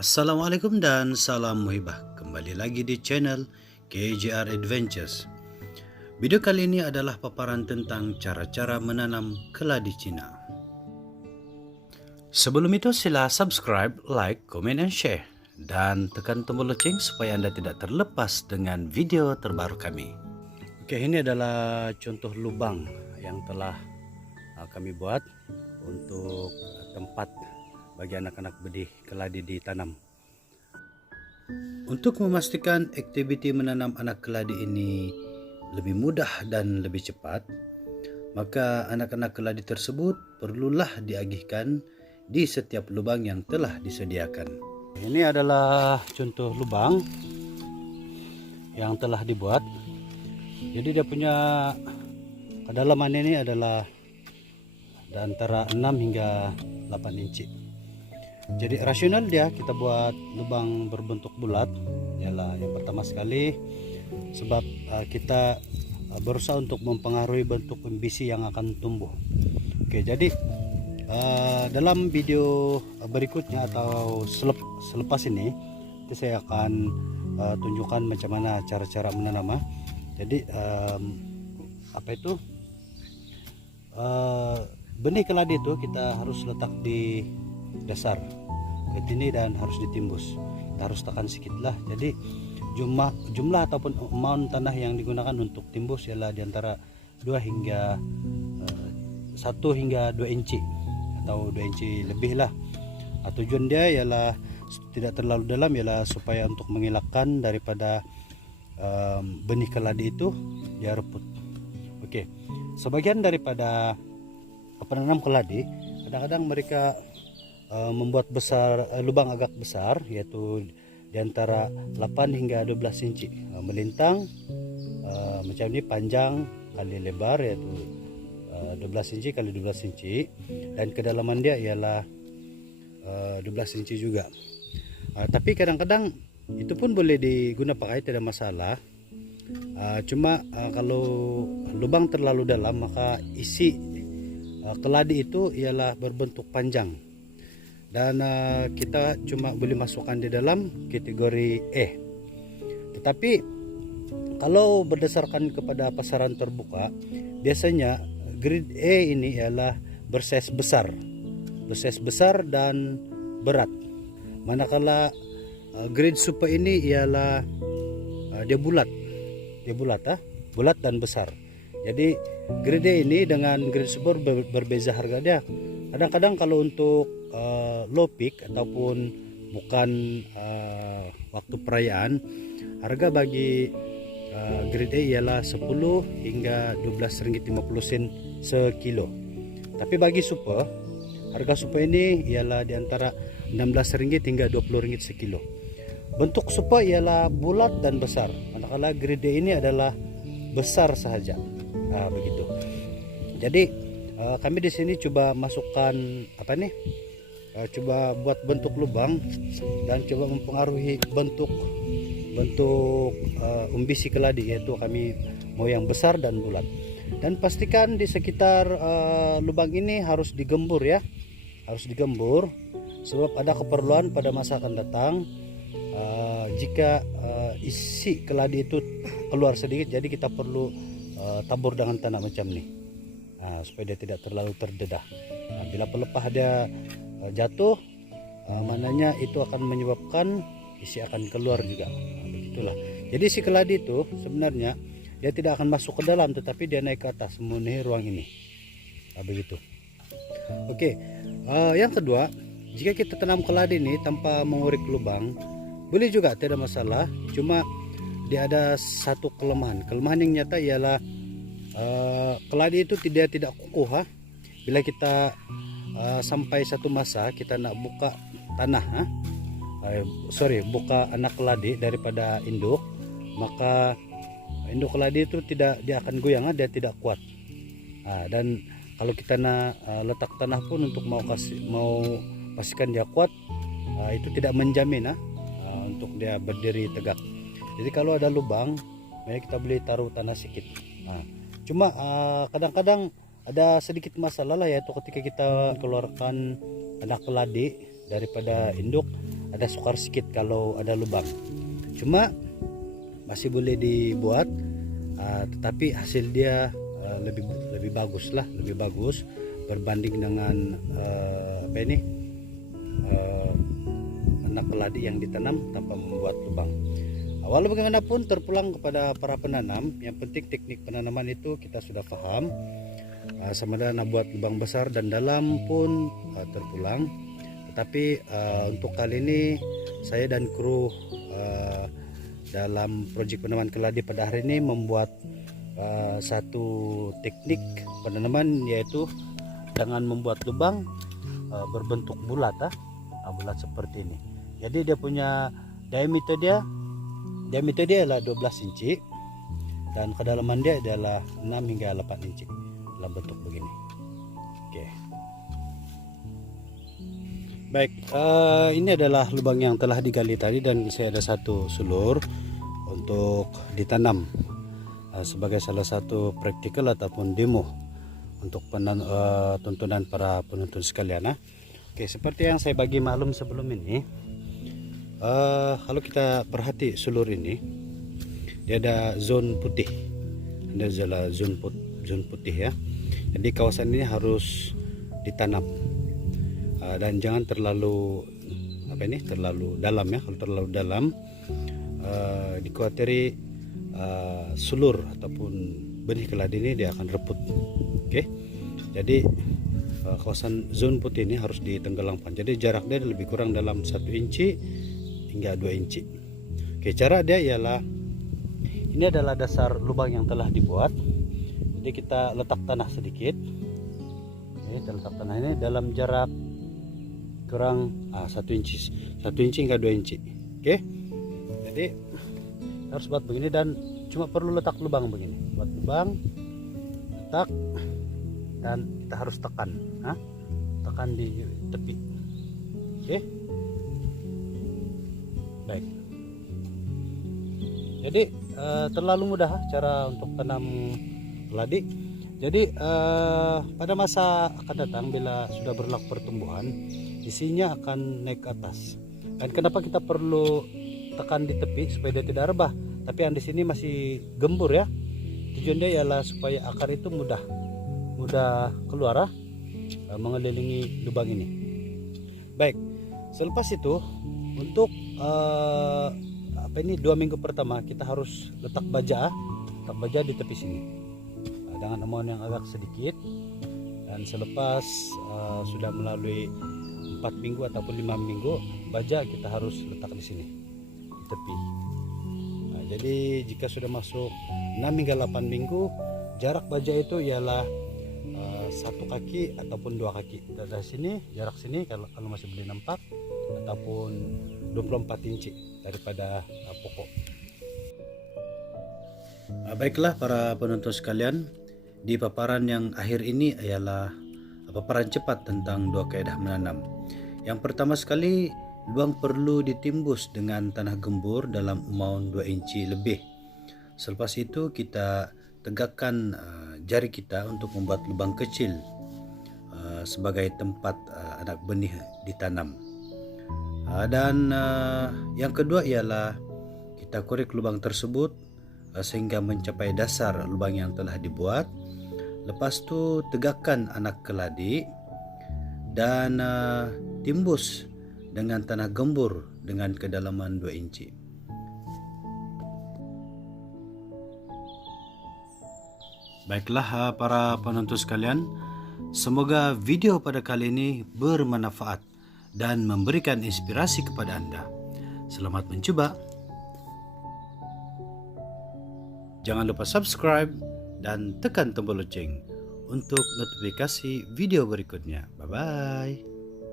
Assalamualaikum dan salam muhibah. Kembali lagi di channel KJR Adventures. Video kali ini adalah paparan tentang cara-cara menanam keladi Cina. Sebelum itu sila subscribe, like, comment, and share. Dan tekan tombol lonceng supaya Anda tidak terlepas dengan video terbaru kami. Oke, ini adalah contoh lubang yang telah kami buat untuk tempat bagi anak-anak benih keladi ditanam. Untuk memastikan aktiviti menanam anak keladi ini lebih mudah dan lebih cepat, maka anak-anak keladi tersebut perlulah diagihkan di setiap lubang yang telah disediakan. Ini adalah contoh lubang yang telah dibuat. Jadi dia punya kedalaman ini adalah antara 6 hingga 8 inci. Jadi rasional dia kita buat lubang berbentuk bulat ialah yang pertama sekali sebab kita berusaha untuk mempengaruhi bentuk umbisi yang akan tumbuh. Oke, jadi dalam video berikutnya atau selepas ini saya akan tunjukkan macam mana cara-cara menanam. Jadi benih keladi itu kita harus letak di dasar ini dan harus ditimbus. Kita harus tekan sedikit lah. Jadi jumlah ataupun amount tanah yang digunakan untuk timbus ialah di antara 1 hingga 2 inci atau 2 inci lebih lah. Tujuan dia ialah tidak terlalu dalam, ialah supaya untuk mengelakkan daripada benih keladi itu dia reput. Oke, sebagian daripada penanam keladi kadang-kadang mereka membuat lubang agak besar, yaitu di antara 8 hingga 12 inci melintang macam ini, panjang kali lebar yaitu 12 inci kali 12 inci, dan kedalaman dia ialah 12 inci juga. Tapi kadang-kadang itu pun boleh digunakan pakai, tidak masalah. Cuma kalau lubang terlalu dalam maka isi keladi itu ialah berbentuk panjang dan kita cuma boleh masukkan di dalam kategori E. Tetapi kalau berdasarkan kepada pasaran terbuka, biasanya grade E ini ialah bersize besar dan berat. Manakala grade super ini ialah dia bulat dan besar. Jadi grade E ini dengan grade super berbeza harga dia. Kadang-kadang kalau untuk low peak ataupun bukan waktu perayaan, harga bagi grade A ialah 10 hingga 12 ringgit 50 sen sekilo. Tapi bagi super, harga super ini ialah di antara 16 ringgit hingga 20 ringgit sekilo. Bentuk super ialah bulat dan besar, manakala grade A ini adalah besar sahaja. Begitu. Jadi kami di sini coba masukkan coba buat bentuk lubang dan coba mempengaruhi bentuk umbisi keladi, yaitu kami mau yang besar dan bulat. Dan pastikan di sekitar lubang ini harus digembur ya, sebab ada keperluan pada masa akan datang jika isi keladi itu keluar sedikit, jadi kita perlu tabur dengan tanah macam ini. Supaya dia tidak terlalu terdedah. Bila pelepah dia jatuh, maknanya itu akan menyebabkan isi akan keluar juga. Begitulah. Jadi isi keladi itu sebenarnya dia tidak akan masuk ke dalam, tetapi dia naik ke atas memenuhi ruang ini. Begitu. Oke. Yang kedua, jika kita tanam keladi ini tanpa mengurik lubang, boleh juga, tidak masalah. Cuma dia ada satu kelemahan. Kelemahan yang nyata ialah keladi itu tidak kukuh. Bila kita sampai satu masa kita nak buka tanah, buka anak keladi daripada induk, maka induk keladi itu dia akan goyang, dia tidak kuat. Dan kalau kita nak letak tanah pun untuk mau pastikan dia kuat, itu tidak menjamin untuk dia berdiri tegak. Jadi kalau ada lubang, kita boleh taruh tanah sedikit. Cuma kadang-kadang ada sedikit masalah lah, yaitu ketika kita keluarkan anak keladi daripada induk, ada sukar sedikit kalau ada lubang. Cuma masih boleh dibuat, tetapi hasil dia lebih bagus lah, lebih bagus berbanding dengan anak keladi yang ditanam tanpa membuat lubang. Walau bagaimanapun terpulang kepada para penanam, yang penting teknik penanaman itu kita sudah paham. Sama ada nak buat lubang besar dan dalam pun terpulang. Tetapi untuk kali ini saya dan kru dalam proyek penanaman keladi pada hari ini membuat satu teknik penanaman, yaitu dengan membuat lubang berbentuk bulat, bulat seperti ini. Jadi dia punya diameter dia adalah 12 inci dan kedalaman dia adalah 6 hingga 8 inci dalam bentuk begini. Oke. Baik, ini adalah lubang yang telah digali tadi dan saya ada satu sulur untuk ditanam sebagai salah satu praktikal ataupun demo untuk tontonan para penonton sekalian. Oke, seperti yang saya bagi maklum sebelum ini, kalau kita perhati sulur ini, dia ada zon putih, ada zon putih ya. Jadi kawasan ini harus ditanam dan jangan terlalu terlalu dalam ya. Kalau terlalu dalam dikhawatiri sulur ataupun benih keladi ini dia akan reput. Oke, jadi kawasan zon putih ini harus ditenggelamkan. Jadi jarak dia lebih kurang dalam 1 inci hingga 2 inci. Oke, cara dia ialah, ini adalah dasar lubang yang telah dibuat. Jadi kita letak tanah sedikit. Oke, kita letak tanah ini dalam jarak kurang 1 inci hingga 2 inci. Oke, jadi harus buat begini dan cuma perlu letak lubang begini. Buat lubang, letak, dan kita harus tekan di tepi. Oke, baik. Jadi terlalu mudah cara untuk tanam keladi. Jadi pada masa akan datang bila sudah berlaku pertumbuhan, isinya akan naik ke atas. Dan kenapa kita perlu tekan di tepi supaya dia tidak rebah, tapi yang di sini masih gembur ya. Tujuan dia ialah supaya akar itu mudah keluar mengelilingi lubang ini. Baik, selepas itu untuk 2 minggu pertama kita harus letak baja di tepi sini dengan amount yang agak sedikit, dan selepas sudah melalui 4 minggu ataupun 5 minggu, baja kita harus letak di sini di tepi. Jadi jika sudah masuk 6 hingga 8 minggu, jarak baja itu ialah 1 kaki ataupun 2 kaki dari sini, jarak sini kalau masih boleh nampak, ataupun 24 inci daripada pokok. Baiklah para penonton sekalian, di paparan yang akhir ini ialah paparan cepat tentang 2 kaedah menanam. Yang pertama sekali, lubang perlu ditimbus dengan tanah gembur dalam amount 2 inci lebih. Selepas itu kita tegakkan jari kita untuk membuat lubang kecil sebagai tempat anak benih ditanam. Dan yang kedua ialah kita korek lubang tersebut sehingga mencapai dasar lubang yang telah dibuat. Lepas itu tegakkan anak keladi dan timbus dengan tanah gembur dengan kedalaman 2 inci. Baiklah para penonton sekalian, semoga video pada kali ini bermanfaat dan memberikan inspirasi kepada Anda. Selamat mencoba. Jangan lupa subscribe dan tekan tombol lonceng untuk notifikasi video berikutnya. Bye-bye.